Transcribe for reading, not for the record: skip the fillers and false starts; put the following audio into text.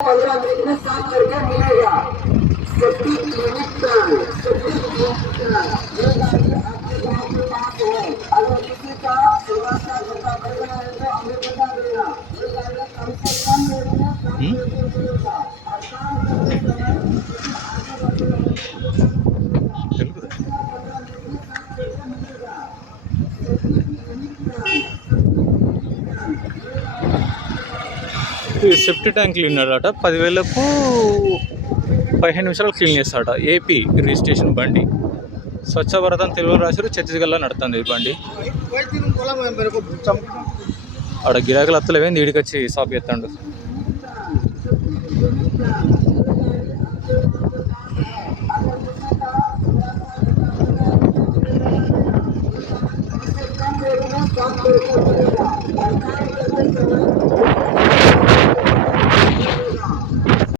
15 minute में साफ करके मिलेगा। सेफ्टी क्लिनिक ये गाड़ी आपके गाँव के पास है। अगर किसी का सेवा का धक्का पड़ रहा है तो हमें बता देना। ये गाड़ी कम से कम रेट में साफ करके मिलेगा और काम करते समय किसी आगे वाले लोगों को मिलेगा। 15 मिनट में साफ करके मिलेगा। सेफ्टी क्लिनिक ఈ సెఫ్టీ ట్యాంక్ క్లీనర్ అట 10,000కు 15 నిమిషాలు క్లీన్ చేస్తాడట. ఏపీ రిజిస్ట్రేషన్ బండి. స్వచ్ఛ భారత్ అని తెలుగులో రాశారు. ఛత్తీస్గఢ్లో నడుతుంది ఈ బండి. ఆడ గిరాకులు అత్తలేవేంది, ఈడికొచ్చి సాఫ్ చేస్తాడు.